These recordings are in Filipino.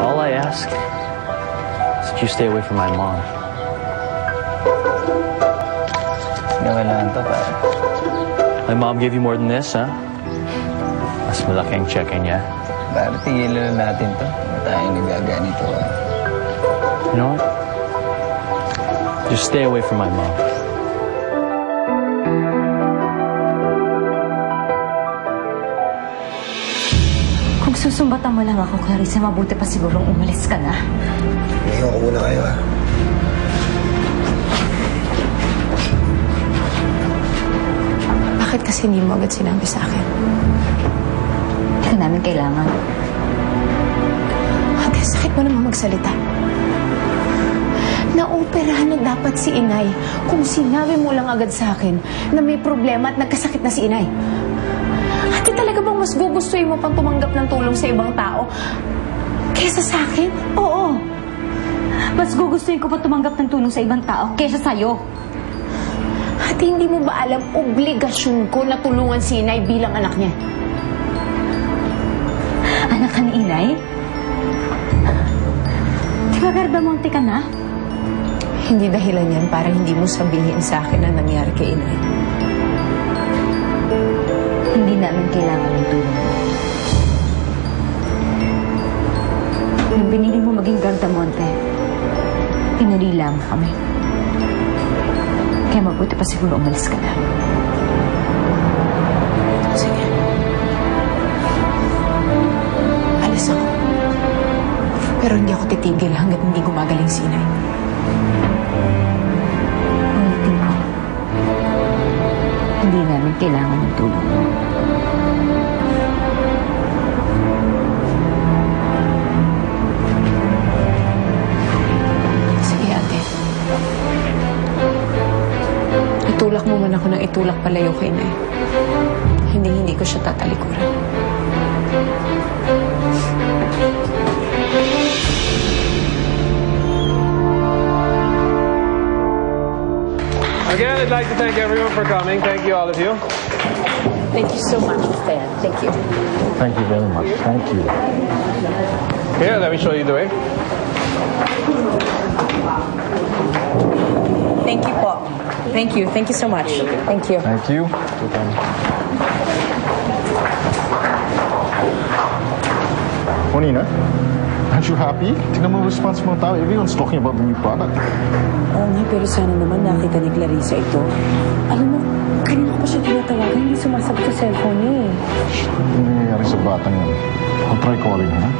All I ask is that you stay away from my mom. Hindi kailangan to, pare. My mom gave you more than this, huh? Mas malaking check niya. Pare, tigilan na natin to. Hindi tayo nagaganito, ha? You know what? Just stay away from my mom. Kung susumbatan mo lang ako, Clarissa, mabuti pa sigurong umalis ka na. Ngayon ko muna kayo, ha? Bakit kasi hindi mo agad sinabi sa akin? Hindi ka namin kailangan. Ate, sakit mo naman magsalita. Naoperahan na dapat si Inay kung sinabi mo lang agad sa akin na may problema at nagkasakit na si Inay. Ate, talaga bang mas gugustuhin mo pang tumanggap ng tulong sa ibang tao kaysa sa akin? Oo. Mas gugustuhin ko pa tumanggap ng tulong sa ibang tao kaysa sa'yo. Ate, hindi mo ba alam obligasyon ko na tulungan si Inay bilang anak niya? Anak ka ni Inay? Di ba Gardamonte ka na? Hindi dahilan yan para hindi mo sabihin sa akin na nangyari kay Inay. Hindi namin kailangan ng tulong mo. Nung binili mo maging Gardamonte, pinalila mo kami. Kaya mabuti pa siguro umalis ka na. Sige. Alis ako. Pero hindi ako titigil hanggat hindi gumagaling si Inay. Ulitin ko. Hindi namin kailangan ng tulong mo. Sige, ate. Itulak mo man ako ng itulak palayo kay Inay. Hindi ko siya tatalikuran. Again, I'd like to thank everyone for coming. Thank you, all of you. Thank you so much, Stan. Thank you. Thank you very much. Thank you. Here, let me show you the way. Thank you po. Thank you. Thank you so much. Thank you. Thank you. Nina, aren't you happy? Tingnan mo ang response mo tao. Everyone's talking about the new product. Oo nga, pero sana naman nakita ni Clarissa ito. Alam mo, kanina ko pa siya tinatawagan, hindi sumasagot sa cellphone niya eh. Ano nangyayari sa batang yan? I'll try calling her, ha?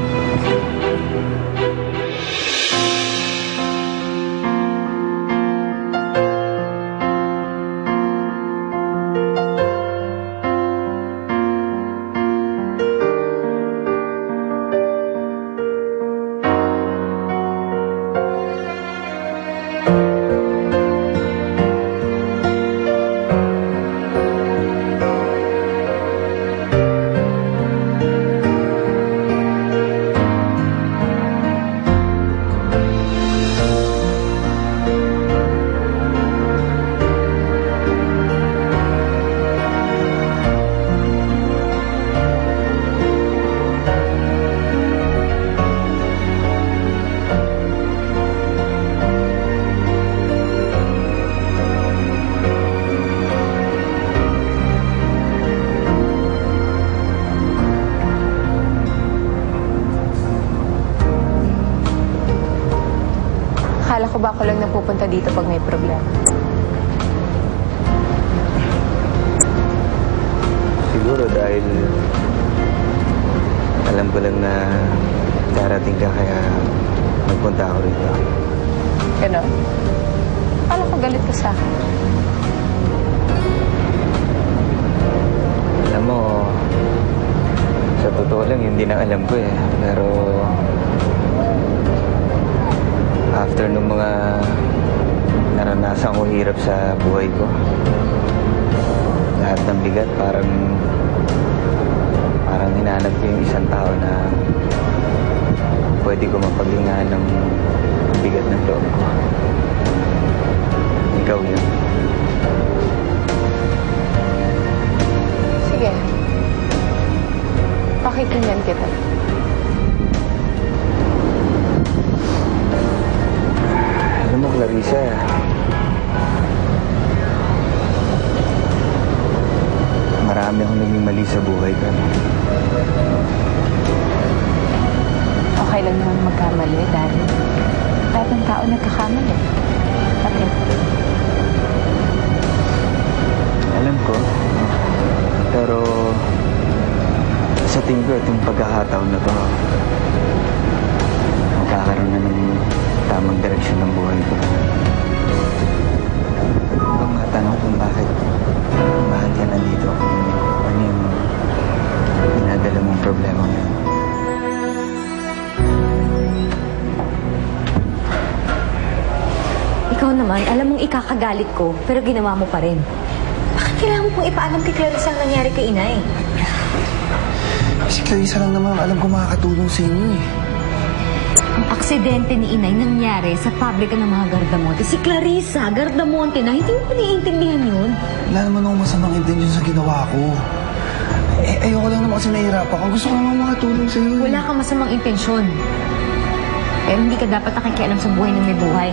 Akala ko ba ako lang napupunta dito pag may problema? Siguro dahil alam ko lang na darating ka kaya nagpunta ako rito. Ganon? Akala ko galit ka sa akin. Alam mo, sa totoo lang, hindi na alam ko eh. Pero after nung mga naranasan ko hirap sa buhay ko, lahat ng bigat parang hinanap ko yung isang tao na pwede ko mapaghingaan ng bigat ng loob ko. Ikaw yun. Sige. Pakikinggan kita. Alam mo, Clarissa, marami akong naging mali sa buhay ko. Okay lang naman magkamali, Daddy. Lahat ng tao nagkakamali. Bakit? Alam ko. Pero sa tingin ko, itong pagkakataon na to, magkakaroon na ng tamang direksyon ng buhay ko. Huwag matanong kung bakit ka nandito, kung ano yung pinadala mong problema ngayon. Ikaw naman, alam mong ikakagalit ko, pero ginawa mo pa rin. Bakit kailangan mo pong ipaalam kay Clarissa ang nangyari kay Inay? Si Clarissa lang naman alam ko makakatulong sa inyo eh. Ang aksidente ni Inay nangyari sa pabrika ng mga Gardamonte. Si Clarissa, Gardamonte na, hindi mo pa naiintindihan yun. Wala naman akong masamang intention sa ginawa ko. Eh, ayoko lang naman kasi nahihirapan ako. Gusto ko naman makatulong sa iyo. Wala kang masamang intensyon. Pero hindi ka dapat nakikialam sa buhay ng may buhay.